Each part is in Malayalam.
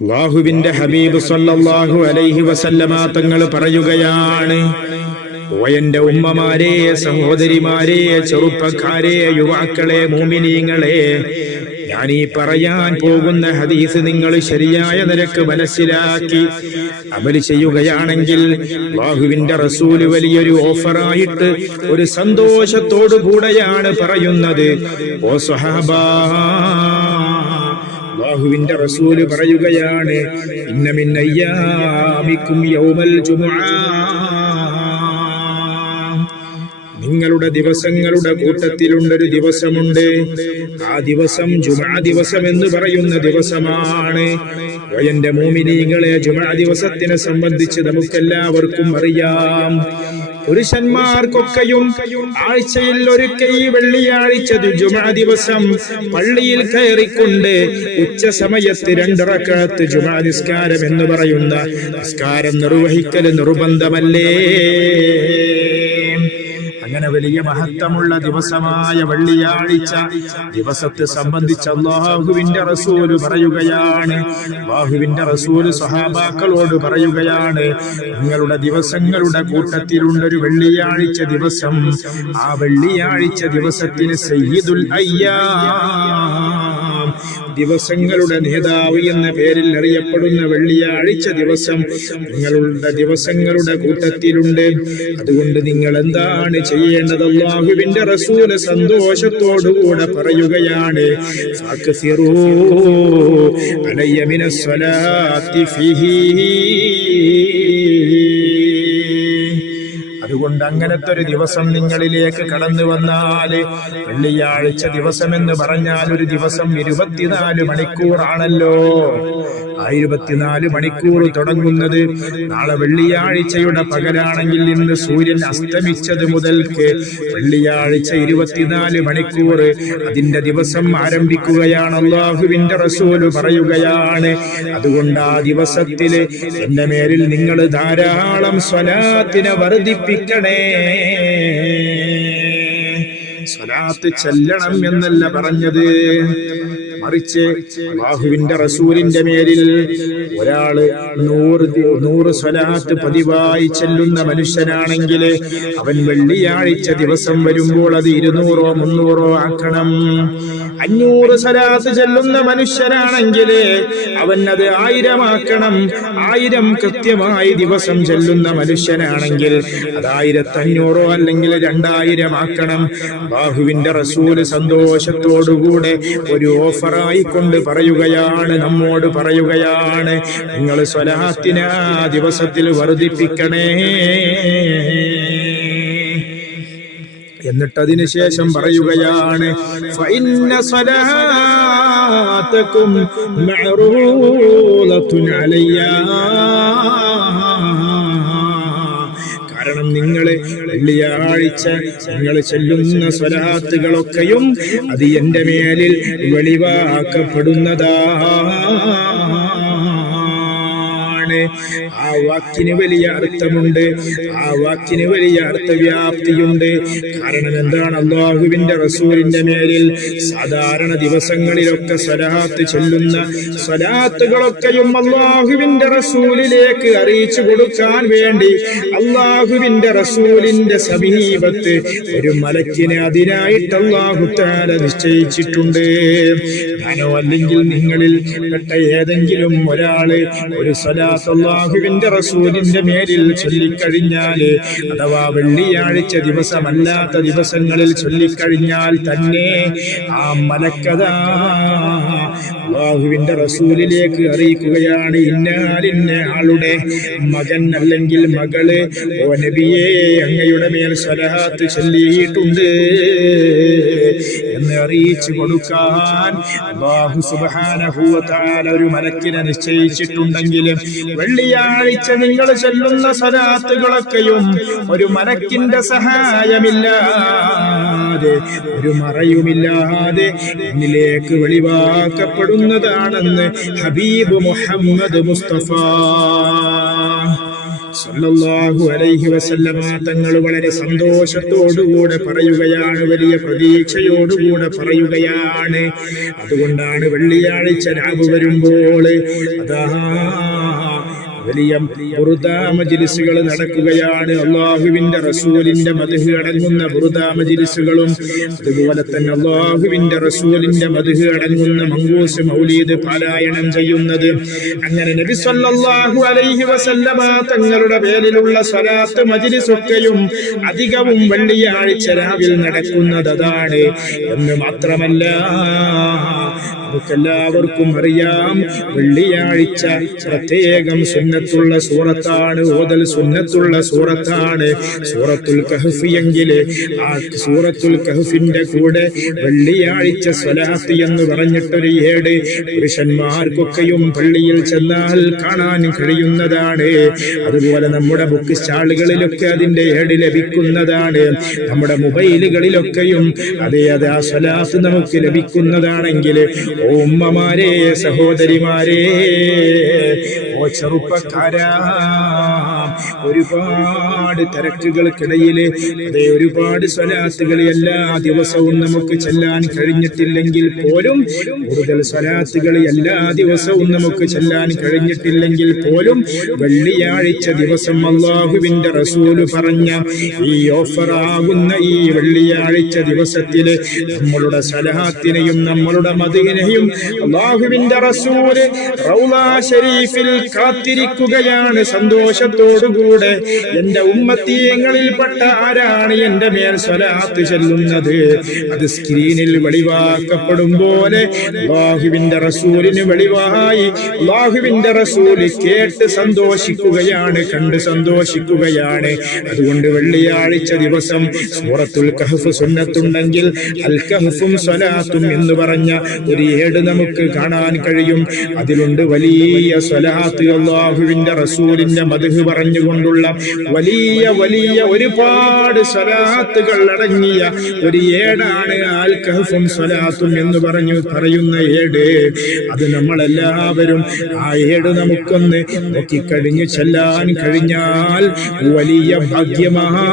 അള്ളാഹുവിന്റെ ഹബീബ് സല്ലല്ലാഹു അലൈഹി വസല്ലമ തങ്ങൾ പറയുകയാണ് ഓ എന്റെ ഉമ്മമാരെ സഹോദരിമാരെ ചെറുപ്പക്കാരെ യുവാക്കളെ മോമിനീങ്ങളെ ഞാൻ ഈ പറയാൻ പോകുന്ന ഹദീസ് നിങ്ങൾ ശരിയായ നിരക്ക് മനസ്സിലാക്കി അമൽ ചെയ്യുകയാണെങ്കിൽ ബാഹുവിന്റെ റസൂൽ വലിയൊരു ഓഫറായിട്ട് ഒരു സന്തോഷത്തോടു കൂടെയാണ് പറയുന്നത്. ഓ സ്വഹാബാ അള്ളാഹുവിന്റെ റസൂൽ പറയുകയാണ് യൗമൽ ജുമുആ നിങ്ങളുടെ ദിവസങ്ങളുടെ കൂട്ടത്തിലുണ്ടൊരു ദിവസമുണ്ട്. ആ ദിവസം ജുമാ ദിവസം എന്ന് പറയുന്ന ദിവസമാണ്. എന്റെ മോമിനീകളെ ജുമാ ദിവസത്തിനെ സംബന്ധിച്ച് നമുക്കെല്ലാവർക്കും അറിയാം. പുരുഷന്മാർക്കൊക്കെയും ആഴ്ചയിൽ ഒരിക്കൽ ഈ വെള്ളിയാഴ്ച ജുമാ ദിവസം പള്ളിയിൽ കയറിക്കൊണ്ട് ഉച്ച സമയത്ത് രണ്ടിറക്കത്ത് ജുമാ നിസ്കാരം എന്ന് പറയുന്ന നിസ്കാരം നിർവഹിക്കൽ നിർബന്ധമല്ലേ? വലിയ മഹത്വമുള്ള ദിവസമായ വെള്ളിയാഴ്ച. ദിവസത്തെ സംബന്ധിച്ച് അള്ളാഹുവിന്റെ റസൂൽ പറയുകയാണ്. അള്ളാഹുവിന്റെ റസൂൽ സഹാബാക്കളോട് പറയുകയാണ്. നിങ്ങളുടെ ദിവസങ്ങളുടെ കൂട്ടത്തിലുണ്ടൊരു വെള്ളിയാഴ്ച ദിവസം. ആ വെള്ളിയാഴ്ച ദിവസത്തിന് സയ്യിദുൽ അയ്യാ. ദിവസങ്ങളുടെ നേതാവ് എന്ന പേരിൽ അറിയപ്പെടുന്ന വെള്ളിയാഴ്ച ദിവസം നിങ്ങളുടെ ദിവസങ്ങളുടെ കൂട്ടത്തിലുണ്ട്. അതുകൊണ്ട് നിങ്ങൾ എന്താണ് ചെയ്യേണ്ടത്? അള്ളാഹുവിന്റെ റസൂൽ സന്തോഷത്തോടുകൂടെ പറയുകയാണ്. ഫാക്സിറൂ അലയ്യ മിനസ്സലാത്തി ഫീഹി. അതുകൊണ്ട് അങ്ങനത്തെ ഒരു ദിവസം നിങ്ങളിലേക്ക് കടന്നു വന്നാൽ വെള്ളിയാഴ്ച ദിവസമെന്ന് പറഞ്ഞാൽ ഒരു ദിവസം ഇരുപത്തിനാല് മണിക്കൂറാണല്ലോ. ആ ഇരുപത്തിനാല് മണിക്കൂർ തുടങ്ങുന്നത് നാളെ വെള്ളിയാഴ്ചയുടെ പകലാണെങ്കിൽ ഇന്ന് സൂര്യൻ അസ്തമിച്ചത് മുതൽക്ക് വെള്ളിയാഴ്ച ഇരുപത്തിനാല് മണിക്കൂർ അതിന്റെ ദിവസം ആരംഭിക്കുകയാണ്. അള്ളാഹുവിന്റെ റസൂൽ പറയുകയാണ് അതുകൊണ്ട് ആ ദിവസത്തിൽ എന്റെ മേലിൽ നിങ്ങൾ ധാരാളം സ്വലാത്തിനെ വർദ്ധിപ്പിക്കണേ. സ്വലാത്ത് ചെല്ലണം എന്നല്ല പറഞ്ഞത്. മറിച്ച് ബാഹുവിന്റെ റസൂലിന്റെ മേലിൽ ഒരാൾ നൂറ് നൂറ് സ്വലാത്ത് പതിവായി ചെല്ലുന്ന മനുഷ്യനാണെങ്കിൽ അവൻ വെള്ളിയാഴ്ച ദിവസം വരുമ്പോൾ അത് ഇരുന്നൂറോ മുന്നൂറോ ആക്കണം. അഞ്ഞൂറ് സ്വലാത്ത് ചെല്ലുന്ന മനുഷ്യനാണെങ്കിൽ അവൻ അത് ആയിരമാക്കണം. ആയിരം കൃത്യമായി ദിവസം ചെല്ലുന്ന മനുഷ്യനാണെങ്കിൽ അത് ആയിരത്തി അഞ്ഞൂറോ അല്ലെങ്കിൽ രണ്ടായിരം ആക്കണം ബാഹുവിന്റെ റസൂൽ സന്തോഷത്തോടുകൂടെ ഒരു ഓഫറായി കൊണ്ട് പറയുകയാണ് നമ്മോട് പറയുകയാണ്. നിങ്ങൾ സ്വലാത്തിന ദിവസത്തിൽ വർദ്ധിപ്പിക്കണേ. എന്നിട്ട് അതിന് ശേഷം പറയുകയാണ് കാരണം നിങ്ങൾ വെള്ളിയാഴ്ച നിങ്ങൾ ചെല്ലുന്ന സ്വലാത്തുകളൊക്കെയും അത് എന്റെ മേലിൽ ആ വാക്കിന് വലിയ അർത്ഥമുണ്ട്. ആ വാക്കിന് വലിയ അർത്ഥവ്യാപ്തിയുണ്ട്. കാരണം എന്താണ്? അള്ളാഹുവിന്റെ റസൂലിന്റെ മേലിൽ സാധാരണ ദിവസങ്ങളിലൊക്കെ സ്വലാത്ത് ചെല്ലുന്ന സ്വലാത്തുകളൊക്കെയും അള്ളാഹുവിന്റെ റസൂലിലേക്ക് അറിയിച്ചു കൊടുക്കാൻ വേണ്ടി അള്ളാഹുവിന്റെ റസൂലിന്റെ സമീപത്ത് ഒരു മലക്കിനെ അതിനായിട്ട് അള്ളാഹു താല നിശ്ചയിച്ചിട്ടുണ്ട്. ഞാനോ അല്ലെങ്കിൽ നിങ്ങളിൽ പെട്ട ഏതെങ്കിലും ഒരാൾ ഒരു സ്വലാത്ത് അള്ളാഹുവിന്റെ റസൂലിന്റെ മേലിൽ ചൊല്ലിക്കഴിഞ്ഞാൽ അഥവാ വെള്ളിയാഴ്ച ദിവസമല്ലാത്ത ദിവസങ്ങളിൽ ചൊല്ലിക്കഴിഞ്ഞാൽ തന്നെ ആ മലക്കഥ അള്ളാഹുവിന്റെ റസൂലിലേക്ക് അറിയിക്കുകയാണ്. ഇന്നാലിന്ന ആളുടെ മകൻ അല്ലെങ്കിൽ മകൾ ഓ നബിയെ അങ്ങയുടെ മേൽ സ്വലഹാത്ത് ചൊല്ലിയിട്ടുണ്ട് എന്ന് അറിയിച്ചു കൊടുക്കാൻ അള്ളാഹു തആല ഒരു മലക്കിനെ നിശ്ചയിച്ചിട്ടുണ്ടെങ്കിലും വെള്ളിയാഴ്ച നിങ്ങൾ ചൊല്ലുന്ന സ്വലാത്തുകളൊക്കെയും ഒരു മലക്കിന്റെ സഹായമില്ലാതെ ഒരു മറയുമില്ലാതെ എന്നിലേക്ക് വെളിവാക്കപ്പെടുന്നതാണെന്ന് ഹബീബ് മുഹമ്മദ് മുസ്തഫ. സല്ലല്ലാഹു അലൈഹി വസല്ലമ തങ്ങൾ വളരെ സന്തോഷത്തോടുകൂടെ പറയുകയാണ് വലിയ പ്രതീക്ഷയോടുകൂടെ പറയുകയാണ്. അതുകൊണ്ടാണ് വെള്ളിയാഴ്ച രാവ് വരുമ്പോൾ അതാ വലിയ ബുറുദാ മജിലിസുകൾ നടക്കുകയാണ്. അള്ളാഹുവിന്റെ റസൂലിന്റെ മധു അടങ്ങുന്ന ബുറുദാ മജിലിസുകളും അതുപോലെ തന്നെ അള്ളാഹുവിന്റെ റസൂലിന്റെ മധു അടങ്ങുന്ന മങ്കൂസ് മൗലീദ് പാരായണം ചെയ്യുന്നത്. അങ്ങനെ നബി അലൈഹി വസല്ലമ തങ്ങളുടെ പേരിലുള്ള സ്വലാത്ത് മജിലിസൊക്കെയും അധികവും വെള്ളിയാഴ്ച രാവിൽ നടക്കുന്നത് അതാണ്. എന്ന് മാത്രമല്ല നമുക്കെല്ലാവർക്കും അറിയാം. വെള്ളിയാഴ്ച പ്രത്യേകം സുന്നത്തുള്ള സൂറത്താണ്. ഓതൽ സുന്നത്തുള്ള സൂറത്താണ്. സൂറത്തുൽ കഹഫ് എങ്കിൽ ആ സൂറത്തുൽ കഹഫിന്റെ കൂടെ വെള്ളിയാഴ്ച സ്വലാത്ത് എന്ന് പറഞ്ഞിട്ടൊരു ഏട് പുരുഷന്മാർക്കൊക്കെയും പള്ളിയിൽ ചെന്നാൽ കാണാൻ കഴിയുന്നതാണ്. അതുപോലെ നമ്മുടെ ബുക്ക് സ്റ്റാളുകളിലൊക്കെ അതിന്റെ ഏട് ലഭിക്കുന്നതാണ്. നമ്മുടെ മൊബൈലുകളിലൊക്കെയും അതെ അതെ ആ സ്വലാത്ത് നമുക്ക് ലഭിക്കുന്നതാണെങ്കിൽ ഉമ്മമാരെ സഹോദരിമാരെ ഓ ചെറുപ്പക്കാരാ. ഒരുപാട് തിരക്കുകൾക്കിടയിൽ അതെ ഒരുപാട് സ്വലാത്തുകൾ എല്ലാ ദിവസവും നമുക്ക് ചെല്ലാൻ കഴിഞ്ഞിട്ടില്ലെങ്കിൽ പോലും കൂടുതൽ സ്വലാത്തുകൾ എല്ലാ ദിവസവും നമുക്ക് ചെല്ലാൻ കഴിഞ്ഞിട്ടില്ലെങ്കിൽ പോലും വെള്ളിയാഴ്ച ദിവസം അള്ളാഹുവിന്റെ റസൂൽ പറഞ്ഞ ഈ ഓഫറാകുന്ന ഈ വെള്ളിയാഴ്ച ദിവസത്തിൽ നമ്മളുടെ സലഹാത്തിനെയും നമ്മളുടെ മതിനെയും അള്ളാഹുവിന്റെ റസൂൽ റൗലാ ഷരീഫിൽ കാത്തിരിക്കുകയാണ്. സന്തോഷത്തോടുകൂടെ എന്റെ ഉമ്മത്തീയങ്ങളിൽപ്പെട്ട ആരാണ് എന്റെ മേൽ സ്വലാത്ത് ചെല്ലുന്നത്? അത് സ്ക്രീനിൽ വെളിവാക്കപ്പെടും പോലെ ബാഹുവിന്റെ റസൂലിന് വെളിവായി. ബാഹുവിന്റെ റസൂൽ കേട്ട് സന്തോഷിക്കുകയാണ് കണ്ട് സന്തോഷിക്കുകയാണ്. അതുകൊണ്ട് വെള്ളിയാഴ്ച ദിവസം സൂറത്തുൽ കഹഫ് സുന്നത്തുണ്ടെങ്കിൽ അൽ കഹഫും സ്വലാത്തും എന്ന് പറഞ്ഞ ഒരു ഏട് നമുക്ക് കാണാൻ കഴിയും. അതിലുണ്ട് വലിയ സ്വലാത്ത്. അള്ളാഹുവിന്റെ റസൂലിന്റെ മധു പറഞ്ഞുകൊണ്ടുള്ള വലിയ വലിയ ഒരുപാട് സ്വലാത്തുകൾ അടങ്ങിയ ഒരു ഏടാണ് ആൽ കഹഫും സ്വലാത്തും എന്ന് പറഞ്ഞു പറയുന്ന ഏട്. അത് നമ്മളെല്ലാവരും ആ ഏട് നമുക്കൊന്ന് നോക്കിക്കഴിഞ്ഞ് ചെല്ലാൻ കഴിഞ്ഞാൽ വലിയ ഭാഗ്യമാണ്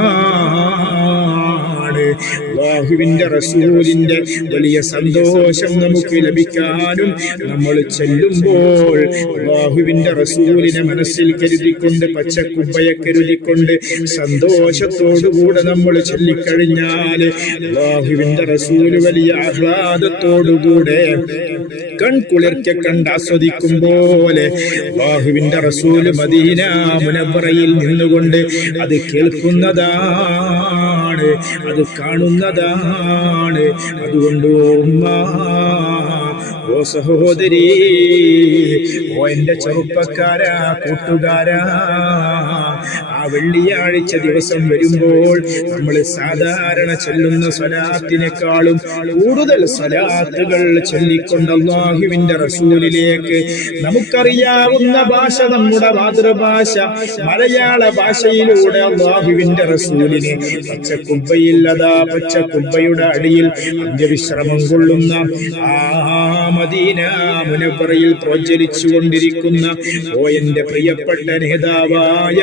അള്ളാഹുവിന്റെ റസൂലിന്റെ വലിയ സന്തോഷം നമുക്ക് ലഭിക്കാനും നമ്മൾ ചെല്ലുമ്പോൾ അള്ളാഹുവിന്റെ റസൂലിനെ മനസ്സിൽ കരുതിക്കൊണ്ട് പച്ചക്കുമ്പയെ കരുതിക്കൊണ്ട് സന്തോഷത്തോടുകൂടെ നമ്മൾ ചൊല്ലിക്കഴിഞ്ഞാൽ അള്ളാഹുവിന്റെ റസൂൽ വലിയ ആഹ്ലാദത്തോടുകൂടെ കൺകുളിർക്കെ കണ്ട് ആസ്വദിക്കും പോലെ. ബാഹുവിന്റെ റസൂൽ മദീന മുനബറയിൽ നിന്നുകൊണ്ട് അത് കേൾക്കുന്നതാണ് അത് കാണുന്നതാണ്. അതുകൊണ്ട് ഉമ്മ ഓ സഹോദരി ഓ എന്റെ ചെറുപ്പക്കാരാ കൂട്ടുകാരാ. ആ വെള്ളിയാഴ്ച ദിവസം വരുമ്പോൾ നമ്മൾ സാധാരണ ചൊല്ലുന്ന സ്വലാത്തിനേക്കാളും കൂടുതൽ സ്വലാത്തുകൾ ചൊല്ലിക്കൊണ്ട് റസൂലിലേക്ക് നമുക്കറിയാവുന്ന ഭാഷ നമ്മുടെ മാതൃഭാഷ മലയാള ഭാഷയിലൂടെ അള്ളാഹുവിന്റെ റസൂലിനെ പച്ചക്കുബ്ബയില്ലതാ പച്ചക്കുബ്ബയുടെ അടിയിൽ അന്ത്യവിശ്രമം കൊള്ളുന്ന ആ മദീന മുനപ്പറയിൽ പ്രചരിച്ചു കൊണ്ടിരിക്കുന്ന ഓ എന്റെ പ്രിയപ്പെട്ട നേതാവായ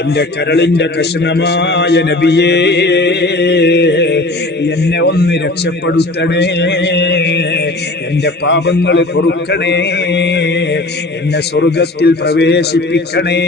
എന്റെ കരളിന്റെ കഷ്ണമായ നബിയേ എന്നെ ഒന്ന് രക്ഷപ്പെടുത്തണേ എന്റെ പാപങ്ങൾ പൊറുക്കണേ എന്നെ സ്വർഗത്തിൽ പ്രവേശിപ്പിക്കണേ.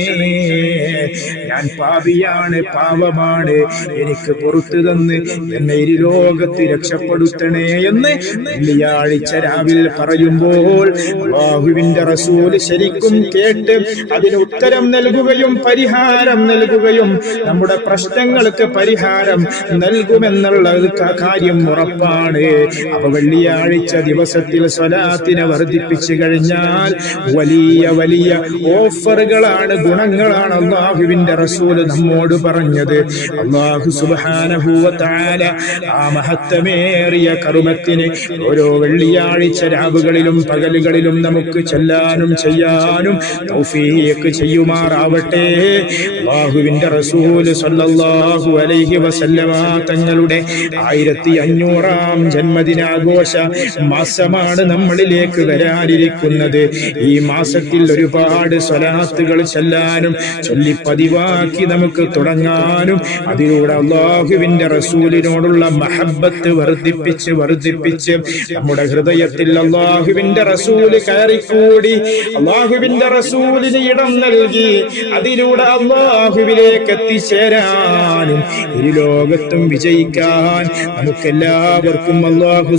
ഞാൻ പാപിയാണ് പാപമാണ് എനിക്ക് പുറത്തു തന്ന് എന്നെ ഇരുലോകത്ത് രക്ഷപ്പെടുത്തണേ എന്ന് വെള്ളിയാഴ്ച രാവിലെ പറയുമ്പോൾ ബാഹുവിന്റെ റസൂൽ ശരിക്കും കേട്ട് അതിന് ഉത്തരം നൽകുകയും പരിഹാരം നൽകുകയും നമ്മുടെ പ്രശ്നങ്ങൾക്ക് പരിഹാരം നൽകുമെന്നുള്ള കാര്യം ഉറപ്പാണ്. അപ്പൊ വെള്ളിയാഴ്ച ദിവസത്തിൽ സ്വലാത്തിനെ വർദ്ധിപ്പിച്ചു കഴിഞ്ഞാൽ വലിയ വലിയ ഓഫറുകളാണ് ഗുണങ്ങളാണ് അള്ളാഹുവിന്റെ റസൂൽ നമ്മോട് പറഞ്ഞത്. അള്ളാഹു സുബാനഭൂവത്താല ആ മഹത്തമേറിയ കർമ്മത്തിന് ഓരോ വെള്ളിയാഴ്ച രാവുകളിലും പകലുകളിലും നമുക്ക് ചെല്ലാനും ചെയ്യാനും തൗഫീഖ് ചെയ്യുമാറാവട്ടെ. അള്ളാഹുവിന്റെ റസൂൽ സല്ലല്ലാഹു അലൈഹി വസല്ലമ തങ്ങളുടെ ആയിരത്തി അഞ്ഞൂറാം ജന്മദിനാഘോഷ മാസമാണ് നമ്മളിലേക്ക് വരാനിരിക്കുന്നത്. ഈ മാസത്തിൽ ഒരുപാട് സ്വലാത്തുകൾ ചെല്ലാനും ചൊല്ലി പതിവാക്കി നമുക്ക് തുടങ്ങാനും അതിലൂടെ അള്ളാഹുവിന്റെ റസൂലിനോടുള്ള മഹബത്ത് വർദ്ധിപ്പിച്ച് വർദ്ധിപ്പിച്ച് നമ്മുടെ ഹൃദയത്തിൽ അള്ളാഹുവിന്റെ റസൂൽ കയറിക്കൂടി അള്ളാഹുവിന്റെ റസൂലിന് ഇടം നൽകി അതിലൂടെ അള്ളാഹുവിലേക്ക് എത്തിച്ചേരാനും ഈ ലോകത്തും വിജയിക്കാൻ നമുക്കെല്ലാവർക്കും അള്ളാഹു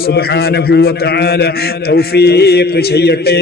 തആല തൗഫീഖ് ചെയ്യട്ടെ.